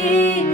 aí.